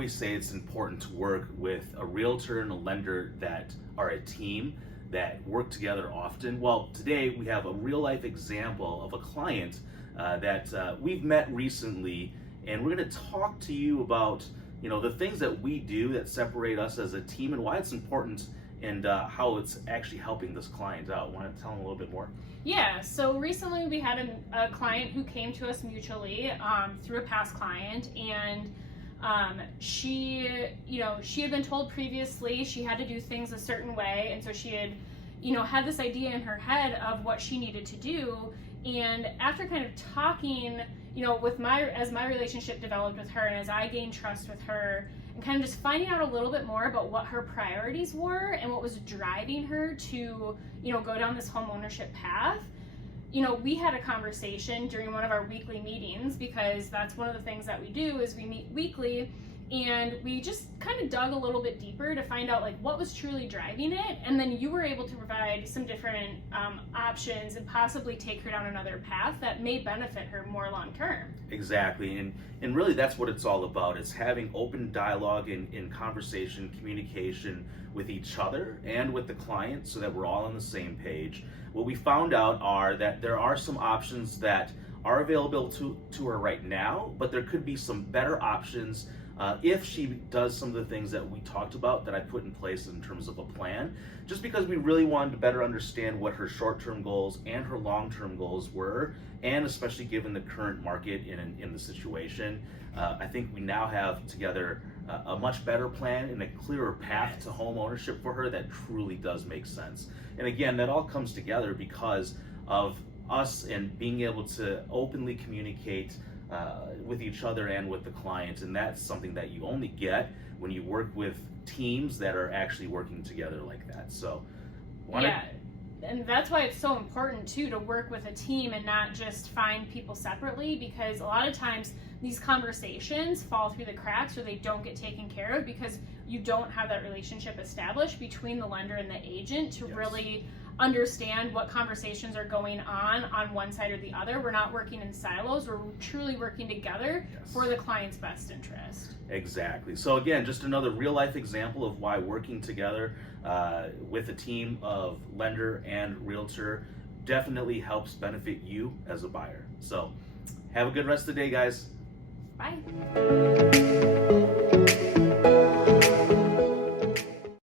always say it's important to work with a realtor and a lender that are a team that work together often. Well, today we have a real life example of a client that we've met recently, and we're going to talk to you about the things that we do that separate us as a team and why it's important and how it's actually helping this client out. Want to tell them a little bit more? Yeah, so recently we had a client who came to us mutually through a past client, and she had been told previously she had to do things a certain way, and so she had had this idea in her head of what she needed to do. And after kind of talking as my relationship developed with her and as I gained trust with her and kind of just finding out a little bit more about what her priorities were and what was driving her to go down this home ownership path, we had a conversation during one of our weekly meetings, because that's one of the things that we do is we meet weekly, and we just kind of dug a little bit deeper to find out what was truly driving it. And then you were able to provide some different options and possibly take her down another path that may benefit her more long term. Exactly, and really that's what it's all about. It's having open dialogue and conversation, communication with each other and with the client so that we're all on the same page. What we found out are that there are some options that are available to her right now, but there could be some better options if she does some of the things that we talked about that I put in place in terms of a plan, just because we really wanted to better understand what her short-term goals and her long-term goals were, and especially given the current market in the situation, I think we now have together a much better plan and a clearer path to home ownership for her that truly does make sense. And again, that all comes together because of us and being able to openly communicate with each other and with the clients, and that's something that you only get when you work with teams that are actually working together like that. So and that's why it's so important too to work with a team and not just find people separately, because a lot of times these conversations fall through the cracks or they don't get taken care of because you don't have that relationship established between the lender and the agent to really understand what conversations are going on one side or the other. We're not working in silos. We're truly working together for the client's best interest. Exactly. So again, just another real life example of why working together with a team of lender and realtor definitely helps benefit you as a buyer. So have a good rest of the day, guys. Bye.